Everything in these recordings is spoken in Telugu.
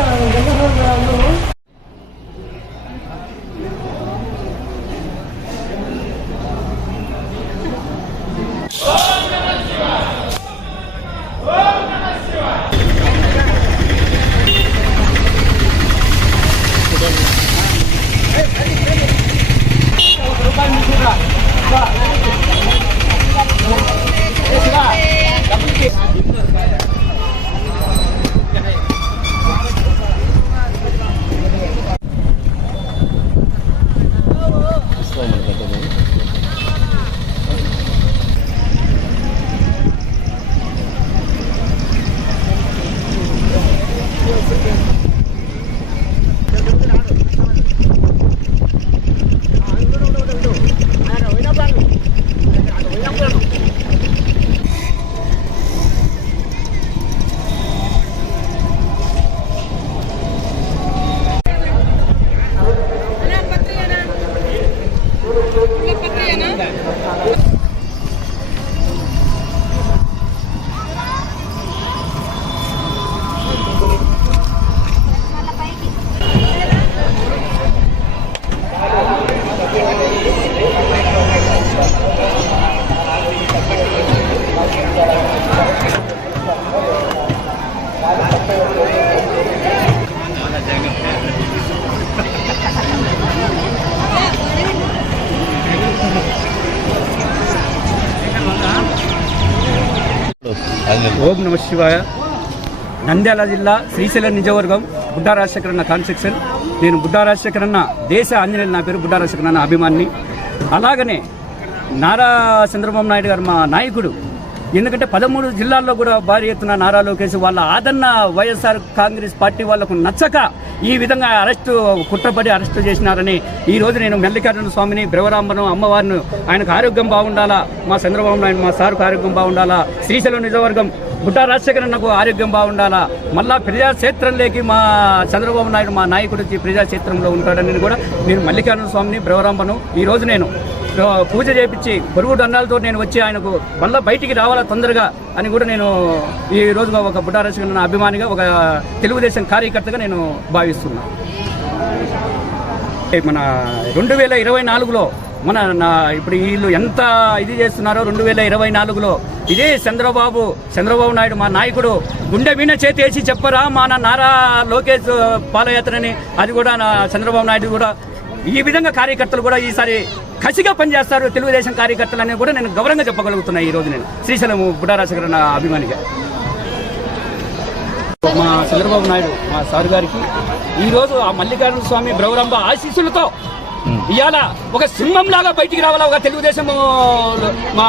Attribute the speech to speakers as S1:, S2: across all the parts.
S1: 아, 감사합니다. كيف حالك؟ ఓం నమ శివాయ. నంద్యాల జిల్లా శ్రీశైలం నిజవర్గం బుడ్డా రాజశేఖర్ అన్న కాన్స్ట్రక్షన్ నేను బుడ్డా రాజశేఖర్ అన్న దేశ ఆంజనేయులు నా పేరు బుడ్డా రాజశేఖర్ అన్న అభిమాని అలాగనే నారా చంద్రబాబు నాయుడు గారు మా నాయకుడు. ఎందుకంటే పదమూడు జిల్లాల్లో కూడా భారీ ఎత్తున నారా లోకేష్ వాళ్ళ ఆదరణ వైఎస్ఆర్ కాంగ్రెస్ పార్టీ వాళ్ళకు నచ్చక ఈ విధంగా అరెస్టు కుట్రపడి అరెస్టు చేసినారని ఈ రోజు నేను మల్లికార్జున స్వామిని బ్రవరాంబను అమ్మవారిని ఆయనకు ఆరోగ్యం బాగుండాలా మా చంద్రబాబు నాయుడు మా సార్కు ఆరోగ్యం బాగుండాలా శ్రీశైలం నిజవర్గం బుట్టా రాజశేఖర అన్నకు ఆరోగ్యం బాగుండాలా మళ్ళా ప్రజాక్షేత్రంలోకి మా చంద్రబాబు నాయుడు మా నాయకుడు ప్రజాక్షేత్రంలో ఉంటాడని కూడా నేను మల్లికార్జున స్వామిని బ్రవరాంబను ఈ రోజు నేను పూజ చేపించి బరువు దండాలతో నేను వచ్చి ఆయనకు మళ్ళీ బయటికి రావాలా తొందరగా అని కూడా నేను ఈ రోజుగా ఒక బుట్టా రాజశేఖర్ అభిమానిగా ఒక తెలుగుదేశం కార్యకర్తగా నేను భావిస్తున్నాను మన రెండు వేల ఇరవై నాలుగులో మన నా ఇప్పుడు వీళ్ళు ఎంత ఇది చేస్తున్నారో రెండు వేల ఇరవై నాలుగులో ఇదే చంద్రబాబు చంద్రబాబు నాయుడు మా నాయకుడు గుండె వీణ చేతేసి చెప్పరా మా నా నారా లోకేష్ పాదయాత్రని అది కూడా నా చంద్రబాబు నాయుడు కూడా ఈ విధంగా కార్యకర్తలు కూడా ఈసారి కసిగా పనిచేస్తారు. తెలుగుదేశం కార్యకర్తలు అనేది కూడా నేను గౌరవంగా చెప్పగలుగుతున్నా ఈ రోజు నేను. శ్రీశైలం బుడ్డారాశకర్ నా అభిమానిగా. మా చంద్రబాబు నాయుడు మా సార్ గారికి ఈ రోజు ఆ మల్లికార్జున స్వామి బ్రవరంబ ఆశీస్సులతో ఇవాళ ఒక సింహం లాగా బయటికి రావాలా ఒక తెలుగుదేశం మా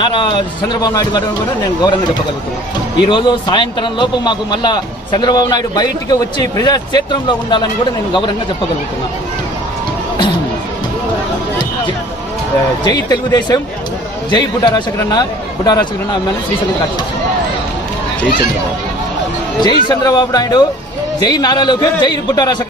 S1: నారా చంద్రబాబు నాయుడు గారు కూడా నేను గౌరవంగా చెప్పగలుగుతున్నాను ఈ రోజు సాయంత్రం లోపు మాకు మళ్ళా చంద్రబాబు నాయుడు బయటికి వచ్చి ప్రజాక్షేత్రంలో ఉండాలని కూడా నేను గౌరవంగా చెప్పగలుగుతున్నాను జై- తెలుగుదేశం జై బుడ్డా రాజశేఖరన్న బుడ్డా రాజశేఖరన్న శ్రీశైలం కాక్షి
S2: జై చంద్రబాబు.
S1: జై చంద్రబాబు నాయుడు జై నారా లోకేష్ జై రాజశేఖర్